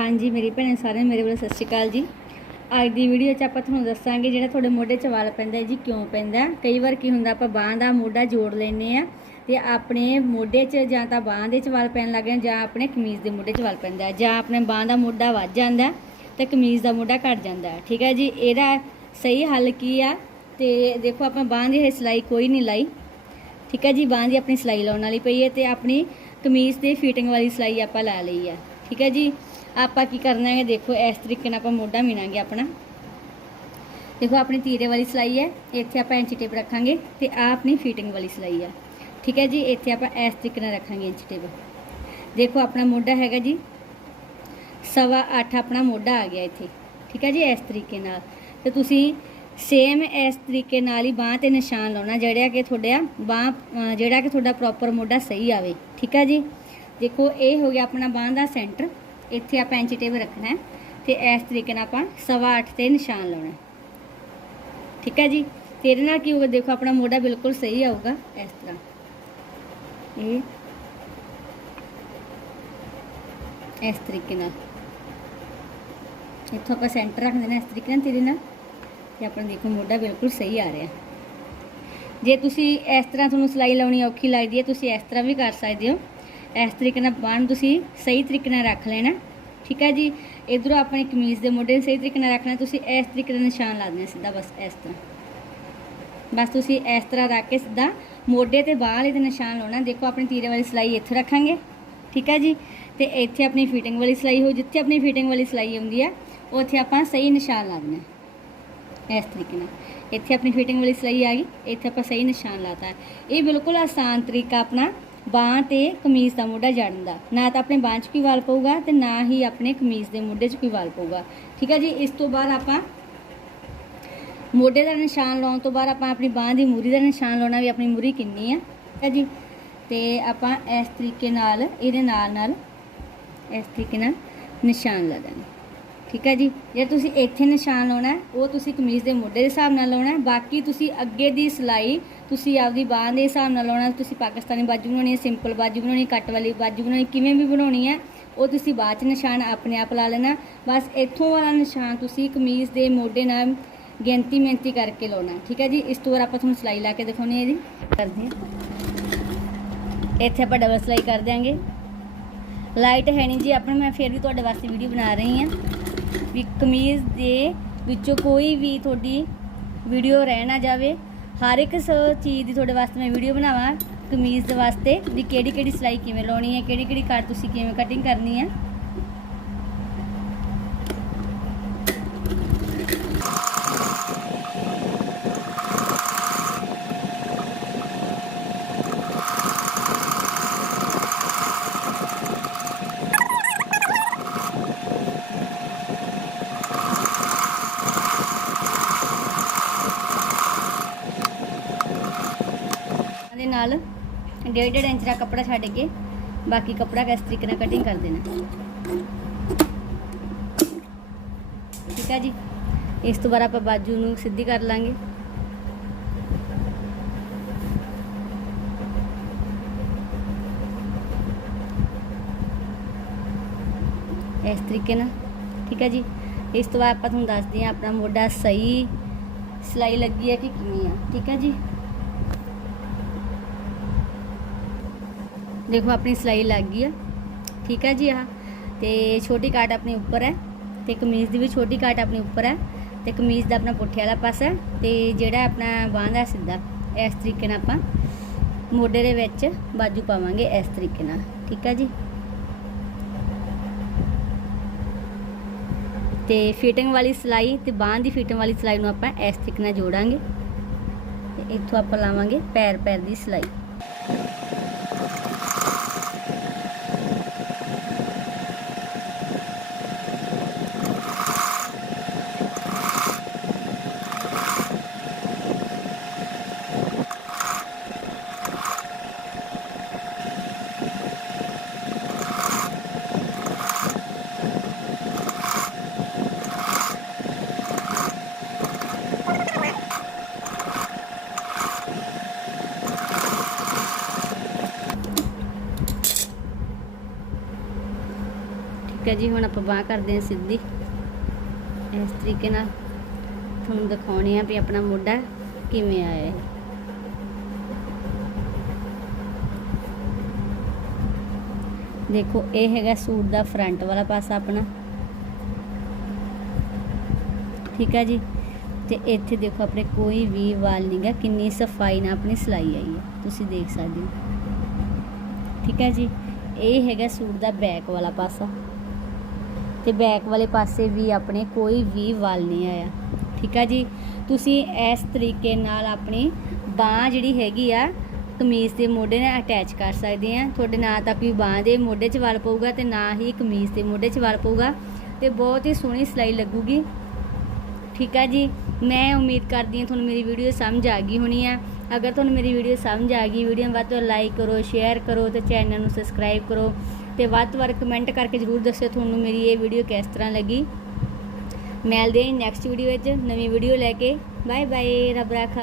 ਹਾਂਜੀ, ਮੇਰੀ ਭੈਣ ਸਾਰਿਆਂ ਨੂੰ ਮੇਰੇ ਵੱਲੋਂ ਸਤਿ ਸ਼੍ਰੀ ਅਕਾਲ ਜੀ। ਅੱਜ ਦੀ ਵੀਡੀਓ 'ਚ ਆਪਾਂ ਤੁਹਾਨੂੰ ਦੱਸਾਂਗੇ ਜਿਹੜਾ ਤੁਹਾਡੇ ਮੋਢੇ 'ਚ ਵਾਲ ਪੈਂਦਾ ਜੀ, ਕਿਉਂ ਪੈਂਦਾ ਕਈ ਵਾਰ ਕੀ ਹੁੰਦਾ, ਆਪਾਂ ਬਾਹਾਂ ਦਾ ਮੋਢਾ ਜੋੜ ਲੈਨੇ ਆ ਤੇ ਆਪਣੇ ਮੋਢੇ 'ਚ ਜਾਂ ਤਾਂ ਬਾਹਾਂ ਦੇ 'ਚ ਵਾਲ ਪੈਣ ਲੱਗ ਜਾਂਦੇ ਜਾਂ ਆਪਣੇ ਕਮੀਜ਼ ਦੇ ਮੋਢੇ 'ਚ ਵਾਲ ਪੈਂਦਾ ਜਾਂ ਆਪਣੇ ਬਾਹਾਂ ਦਾ ਮੋਢਾ ਵੱਧ ਜਾਂਦਾ ਹੈ ਤੇ ਕਮੀਜ਼ ਦਾ ਮੋਢਾ ਘਟ ਜਾਂਦਾ ਠੀਕ ਹੈ ਜੀ, ਇਹਦਾ ਸਹੀ ਹੱਲ ਕੀ ਆ ਤੇ ਦੇਖੋ ਆਪਾਂ ਬਾਹਾਂ ਦੀ ਇਹ ਸਿਲਾਈ ਕੋਈ ਨਹੀਂ ਲਾਈ। ਠੀਕ ਹੈ ਜੀ, ਬਾਹਾਂ ਦੀ ਆਪਣੀ ਸਿਲਾਈ ਲਾਉਣ ਵਾਲੀ ਪਈ ਹੈ ਤੇ ਆਪਣੀ ਕਮੀਜ਼ ਤੇ ਫਿਟਿੰਗ ਵਾਲੀ ਸਿਲਾਈ ਆਪਾਂ ਲਾ ਲਈ ਆ ਠੀਕ ਹੈ ਜੀ ਆਪਾਂ ਕੀ ਕਰਨਾ ਹੈ, ਦੇਖੋ, ਇਸ ਤਰੀਕੇ ਨਾਲ ਆਪਾਂ ਮੋਢਾ ਮਿਣਾਂਗੇ ਆਪਣਾ। ਦੇਖੋ, ਆਪਣੀ ਤੀਰੇ ਵਾਲੀ ਸਿਲਾਈ ਹੈ, ਇੱਥੇ ਆਪਾਂ ਇੰਚੀ ਟੇਪ ਰੱਖਾਂਗੇ ਤੇ ਆ ਆਪਣੀ ਫਿਟਿੰਗ ਵਾਲੀ ਸਿਲਾਈ ਹੈ। ਠੀਕ ਹੈ ਜੀ, ਇੱਥੇ ਆਪਾਂ ਇਸ ਤਰੀਕੇ ਨਾਲ ਰੱਖਾਂਗੇ ਇੰਚੀ ਟੇਪ। ਦੇਖੋ, ਆਪਣਾ ਮੋਢਾ ਹੈਗਾ ਜੀ, ਸਵਾ 8 ਆਪਣਾ ਮੋਢਾ ਆ ਗਿਆ ਇੱਥੇ। ਠੀਕ ਹੈ ਜੀ, ਇਸ ਤਰੀਕੇ ਨਾਲ। ਤੇ ਤੁਸੀਂ ਸੇਮ ਇਸ ਤਰੀਕੇ ਨਾਲ ਹੀ ਬਾਹ ਤੇ ਨਿਸ਼ਾਨ ਲਾਉਣਾ, ਜਿਹੜਾ ਕਿ ਤੁਹਾਡਾ ਬਾਹ ਜਿਹੜਾ ਕਿ ਤੁਹਾਡਾ ਪ੍ਰੋਪਰ ਮੋਢਾ ਸਹੀ ਆਵੇ। ਠੀਕ ਹੈ ਜੀ? ਦੇਖੋ, ਇਹ ਹੋ ਗਿਆ ਆਪਣਾ ਬਾਹ ਦਾ ਸੈਂਟਰ ਇੱਥੇ ਆਪਾਂ ਐਂਚੀ ਟੇਪ ਰੱਖਣਾ ਹੈ ਤੇ ਇਸ ਤਰੀਕੇ ਨਾਲ ਆਪਾਂ ਸਵਾ 8 ਤੇ ਨਿਸ਼ਾਨ ਲਾਉਣਾ ਠੀਕ ਹੈ ਜੀ? ਤੇ ਇਹਦੇ ਨਾਲ ਕੀ ਹੋਊਗਾ? ਦੇਖੋ, ਆਪਣਾ ਮੋਢਾ ਬਿਲਕੁਲ ਸਹੀ ਆਊਗਾ ਇਸ ਤਰ੍ਹਾਂ। ਇਹ ਇਸ ਤਰੀਕੇ ਨਾਲ। ਇੱਥੋਂ ਆਪਾਂ ਸੈਂਟਰ ਰੱਖ ਦੇਣਾ ਇਸ ਤਰੀਕੇ ਨਾਲ ਤੇਰੇ ਨਾਲ। ਤੇ ਆਪਣਾ ਦੇਖੋ, ਮੋਢਾ ਬਿਲਕੁਲ ਸਹੀ ਆ ਰਿਹਾ। ਜੇ ਤੁਸੀਂ ਇਸ ਤਰ੍ਹਾਂ ਤੁਹਾਨੂੰ ਸਿਲਾਈ ਲਾਉਣੀ ਔਖੀ ਲੱਗਦੀ ਹੈ, ਤੁਸੀਂ ਇਸ ਤਰ੍ਹਾਂ ਵੀ ਕਰ ਸਕਦੇ ਹੋ। ਇਸ ਤਰੀਕੇ ਨਾਲ ਬਾਂਹ ਨੂੰ ਤੁਸੀਂ ਸਹੀ ਤਰੀਕੇ ਨਾਲ ਰੱਖ ਲੈਣਾ। ਠੀਕ ਹੈ ਜੀ? ਇਧਰੋਂ ਆਪਣੇ ਕਮੀਜ਼ ਦੇ ਮੋਢੇ ਨੂੰ ਸਹੀ ਤਰੀਕੇ ਨਾਲ ਰੱਖਣਾ ਤੁਸੀਂ ਇਸ ਤਰੀਕੇ ਦਾ ਨਿਸ਼ਾਨ ਲਾ ਦੇਣਾ ਸਿੱਧਾ ਬਸ ਇਸ ਤਰ੍ਹਾਂ। ਬਸ ਤੁਸੀਂ ਇਸ ਤਰ੍ਹਾਂ ਰੱਖ ਕੇ ਸਿੱਧਾ ਮੋਢੇ ਤੇ ਬਾਹ ਵਾਲੇ ਤੇ ਨਿਸ਼ਾਨ ਲਾਉਣਾ। ਦੇਖੋ ਆਪਣੀ ਤੀਰੇ ਵਾਲੀ ਸਿਲਾਈ ਇੱਥੇ ਰੱਖਾਂਗੇ। ਠੀਕ ਹੈ ਜੀ? ਤੇ ਇੱਥੇ ਆਪਣੀ ਫਿਟਿੰਗ ਵਾਲੀ ਸਿਲਾਈ ਹੋ, ਜਿੱਥੇ ਆਪਣੀ ਫਿਟਿੰਗ ਵਾਲੀ ਸਿਲਾਈ ਆਉਂਦੀ ਹੈ ਉੱਥੇ ਆਪਾਂ ਸਹੀ ਨਿਸ਼ਾਨ ਲਾ ਦੇਣਾ। ਇਸ ਤਰੀਕੇ ਨਾਲ। ਇੱਥੇ ਆਪਣੀ ਫਿਟਿੰਗ ਵਾਲੀ ਸਿਲਾਈ ਆ ਗਈ। ਇੱਥੇ ਆਪਾਂ ਸਹੀ ਨਿਸ਼ਾਨ ਲਾਤਾ। ਹੈ। ਇਹ ਬਿਲਕੁਲ ਆਸਾਨ ਤਰੀਕਾ ਆਪਣਾ ਬਾਂਹ ਤੇ ਕਮੀਜ਼ ਦਾ ਮੋਢਾ ਜੜਨ ਦਾ। ਨਾ ਤਾਂ ਆਪਣੇ ਬਾਂਹ 'ਚ ਕੋਈ ਵਾਲ ਪਊਗਾ ਤੇ ਨਾ ਹੀ ਆਪਣੇ ਕਮੀਜ਼ ਦੇ ਮੋਢੇ 'ਚ ਕੋਈ ਵਾਲ ਪਊਗਾ। ਠੀਕ ਹੈ ਜੀ? ਇਸ ਤੋਂ ਬਾਅਦ ਆਪਾਂ ਮੋਢੇ ਦਾ ਨਿਸ਼ਾਨ ਲਾਉਣ ਤੋਂ ਬਾਅਦ ਆਪਾਂ ਆਪਣੀ ਬਾਂਹ ਦੀ ਮੂਰੀ ਦਾ ਨਿਸ਼ਾਨ ਲਾਉਣਾ ਵੀ ਆਪਣੀ ਮੂਰੀ ਕਿੰਨੀ ਆ। ਠੀਕ ਹੈ ਜੀ? ਤੇ ਆਪਾਂ ਇਸ ਤਰੀਕੇ ਨਾਲ, ਇਹਦੇ ਨਾਲ ਨਾਲ ਇਸ ਤਰੀਕੇ ਨਾਲ ਨਿਸ਼ਾਨ ਲਾ ਦੇਣਾ। ਠੀਕ ਹੈ ਜੀ? ਜੇ ਤੁਸੀਂ ਇੱਥੇ ਨਿਸ਼ਾਨ ਲਾਉਣਾ ਉਹ ਤੁਸੀਂ ਕਮੀਜ਼ ਦੇ ਮੋਢੇ ਦੇ ਹਿਸਾਬ ਨਾਲ ਲਾਉਣਾ ਬਾਕੀ ਤੁਸੀਂ ਅੱਗੇ ਦੀ ਸਿਲਾਈ, ਤੁਸੀਂ ਆਪਦੀ ਬਾਂਹ ਦੇ ਹਿਸਾਬ ਨਾਲ ਲਾਉਣਾ ਤੁਸੀਂ ਪਾਕਿਸਤਾਨੀ ਬਾਜੂ ਬਣਾਉਣੀ ਹੈ, ਸਿੰਪਲ ਬਾਜੂ ਬਣਾਉਣੀ, ਕੱਟ ਵਾਲੀ ਬਾਜੂ ਬਣਾਉਣੀ, ਕਿਵੇਂ ਵੀ ਬਣਾਉਣੀ ਹੈ, ਉਹ ਤੁਸੀਂ ਬਾਅਦ ਚ ਨਿਸ਼ਾਨ ਆਪਣੇ ਆਪ ਲਾ ਲੈਣਾ ਬਸ ਇੱਥੋਂ ਵਾਲਾ ਨਿਸ਼ਾਨ ਤੁਸੀਂ ਕਮੀਜ਼ ਦੇ ਮੋਢੇ ਨਾਲ ਗਿਣਤੀ ਮਿਹਨਤੀ ਕਰਕੇ ਲਾਉਣਾ ਠੀਕ ਹੈ ਜੀ? ਇਸ ਤੋਂ ਬਾਅਦ ਆਪਾਂ ਤੁਹਾਨੂੰ ਸਿਲਾਈ ਲਾ ਕੇ ਦਿਖਾਉਣੀ ਹੈ ਜੀ। ਕਰਦੇ ਹਾਂ। ਇੱਥੇ ਆਪਾਂ ਡਬਲ ਸਿਲਾਈ ਕਰ ਦਿਆਂਗੇ। ਲਾਈਟ ਹੈ ਨਹੀਂ ਜੀ ਆਪਣਾ, ਮੈਂ ਫਿਰ ਵੀ ਤੁਹਾਡੇ ਵਾਸਤੇ ਵੀਡੀਓ ਬਣਾ ਰਹੀ ਹਾਂ। ਵੀ ਕਮੀਜ਼ ਦੇ ਵਿੱਚੋਂ ਕੋਈ ਵੀ ਤੁਹਾਡੀ ਵੀਡੀਓ ਰਹਿ ਨਾ ਜਾਵੇ। ਹਰ ਇੱਕ ਸ ਚੀਜ਼ ਦੀ ਤੁਹਾਡੇ ਵਾਸਤੇ ਮੈਂ ਵੀਡੀਓ ਬਣਾਵਾਂ ਕਮੀਜ਼ ਦੇ ਵਾਸਤੇ ਵੀ ਕਿਹੜੀ ਕਿਹੜੀ ਸਿਲਾਈ ਕਿਵੇਂ ਲਾਉਣੀ ਹੈ ਕਿਹੜੀ ਕਿਹੜੀ ਕੱਟ ਤੁਸੀਂ ਕਿਵੇਂ ਕਟਿੰਗ ਕਰਨੀ ਹੈ। ਨਾਲ ਡੇਢ ਡੇਢ ਇੰਚ ਦਾ ਕੱਪੜਾ ਛੱਡ ਕੇ ਬਾਕੀ ਕੱਪੜਾ ਕਿਸ ਤਰੀਕੇ ਨਾਲ ਕਟਿੰਗ ਕਰ ਦੇਣਾ। ਠੀਕ ਹੈ ਜੀ? ਇਸ ਤੋਂ ਬਾਅਦ ਆਪਾਂ ਬਾਜੂ ਨੂੰ ਸਿੱਧੀ ਕਰ ਲਾਂਗੇ। ਇਸ ਤਰੀਕੇ ਨਾਲ। ਠੀਕ ਹੈ ਜੀ? ਇਸ ਤੋਂ ਬਾਅਦ ਆਪਾਂ ਤੁਹਾਨੂੰ ਦੱਸਦੇ ਹਾਂ ਆਪਣਾ ਮੋਢਾ ਸਹੀ, ਸਿਲਾਈ ਲੱਗੀ ਹੈ ਕਿ ਕਿਵੇਂ ਆ। ਠੀਕ ਹੈ ਜੀ? ਦੇਖੋ, ਆਪਣੀ ਸਿਲਾਈ ਲੱਗ ਗਈ ਆ। ਠੀਕ ਹੈ ਜੀ ਆ ਤੇ ਛੋਟੀ ਕਾਟ ਆਪਣੀ ਉੱਪਰ ਹੈ ਤੇ ਕਮੀਜ਼ ਦੀ ਵੀ ਛੋਟੀ ਕਾਟ ਆਪਣੀ ਉੱਪਰ ਹੈ ਤੇ ਕਮੀਜ਼ ਦਾ ਆਪਣਾ ਪੁੱਠੇ ਵਾਲਾ ਪਾਸਾ ਹੈ ਤੇ ਜਿਹੜਾ ਆਪਣਾ ਬਾਂਹ ਦਾ ਸਿੱਧਾ, ਇਸ ਤਰੀਕੇ ਨਾਲ ਆਪਾਂ ਮੋਢੇ ਦੇ ਵਿੱਚ ਬਾਜੂ ਪਾਵਾਂਗੇ ਇਸ ਤਰੀਕੇ ਨਾਲ। ਠੀਕ ਹੈ ਜੀ। ਤੇ ਫਿਟਿੰਗ ਵਾਲੀ ਸਿਲਾਈ ਤੇ ਬਾਂਹ ਦੀ ਫਿਟਿੰਗ ਵਾਲੀ ਸਿਲਾਈ ਨੂੰ ਆਪਾਂ ਇਸ ਤਰੀਕੇ ਨਾਲ ਜੋੜਾਂਗੇ ਤੇ ਇੱਥੋਂ ਆਪਾਂ ਲਾਵਾਂਗੇ ਪੈਰ ਪੈਰ ਦੀ ਸਿਲਾਈ। ਠੀਕ ਹੈ ਜੀ, ਹੁਣ ਆਪਾਂ ਬਾਹ ਕਰਦੇ ਹਾਂ ਸਿੱਧੀ। ਇਸ ਤਰੀਕੇ ਨਾਲ ਤੁਹਾਨੂੰ ਦਿਖਾਉਣੀ ਆ ਵੀ ਆਪਣਾ ਮੋਢਾ ਕਿਵੇਂ ਆਇਆ ਹੈ ਦੇਖੋ, ਇਹ ਹੈਗਾ ਸੂਟ ਦਾ ਫਰੰਟ ਵਾਲਾ ਪਾਸਾ ਆਪਣਾ। ਠੀਕ ਹੈ ਜੀ? ਤੇ ਇੱਥੇ ਦੇਖੋ, ਆਪਣੇ ਕੋਈ ਵੀ ਵਾਲ ਨਹੀਂਗਾ ਕਿੰਨੀ ਸਫ਼ਾਈ ਨਾਲ ਆਪਣੀ ਸਿਲਾਈ ਆਈ ਹੈ। ਤੁਸੀਂ ਦੇਖ ਸਕਦੇ ਹੋ। ਠੀਕ ਹੈ ਜੀ? ਇਹ ਹੈਗਾ ਸੂਟ ਦਾ ਬੈਕ ਵਾਲਾ ਪਾਸਾ। ਤੇ ਬੈਕ ਵਾਲੇ ਪਾਸੇ ਵੀ ਆਪਣੇ ਕੋਈ ਵੀ ਵਾਲ ਨਹੀਂ ਆਇਆ। ਠੀਕ ਆ ਜੀ? ਤੁਸੀਂ ਇਸ ਤਰੀਕੇ ਨਾਲ ਆਪਣੀ ਬਾਹ ਜਿਹੜੀ ਹੈਗੀ ਆ, ਕਮੀਜ਼ ਦੇ ਮੋਢੇ ਨਾਲ ਅਟੈਚ ਕਰ ਸਕਦੇ ਆ। ਤੁਹਾਡੇ ਨਾ ਤਾਂ ਕੋਈ ਬਾਹ ਦੇ ਮੋਢੇ 'ਚ ਵਾਲ ਪਊਗਾ ਤੇ ਨਾ ਹੀ ਕਮੀਜ਼ ਦੇ ਮੋਢੇ 'ਚ ਵਾਲ ਪਊਗਾ ਤੇ ਬਹੁਤ ਹੀ ਸੋਹਣੀ ਸਿਲਾਈ ਲੱਗੂਗੀ। ਠੀਕ ਆ ਜੀ? ਮੈਂ ਉਮੀਦ ਕਰਦੀ ਹਾਂ ਤੁਹਾਨੂੰ ਮੇਰੀ ਵੀਡੀਓ ਸਮਝ ਆ ਗਈ ਹੋਣੀ ਆ। ਅਗਰ ਤੁਹਾਨੂੰ ਮੇਰੀ ਵੀਡੀਓ ਸਮਝ ਆ ਗਈ ਵੀਡੀਓ ਨੂੰ ਵੱਧ ਤੋਂ ਲਾਈਕ ਕਰੋ ਸ਼ੇਅਰ ਕਰੋ ਤੇ ਚੈਨਲ ਨੂੰ ਸਬਸਕ੍ਰਾਈਬ ਕਰੋ ਤੇ ਵੱਧ ਤੋਂ ਵੱਧ ਕਮੈਂਟ ਕਰਕੇ ਜਰੂਰ ਦੱਸਿਓ ਤੁਹਾਨੂੰ ਮੇਰੀ ਇਹ ਵੀਡੀਓ ਕਿਸ ਤਰ੍ਹਾਂ ਲੱਗੀ। ਮਿਲਦੇ ਹਾਂ ਨੈਕਸਟ ਵੀਡੀਓ ਵਿੱਚ, ਨਵੀਂ ਵੀਡੀਓ ਲੈ ਕੇ। ਬਾਏ ਬਾਏ ਰੱਬ ਰਾਖਾ।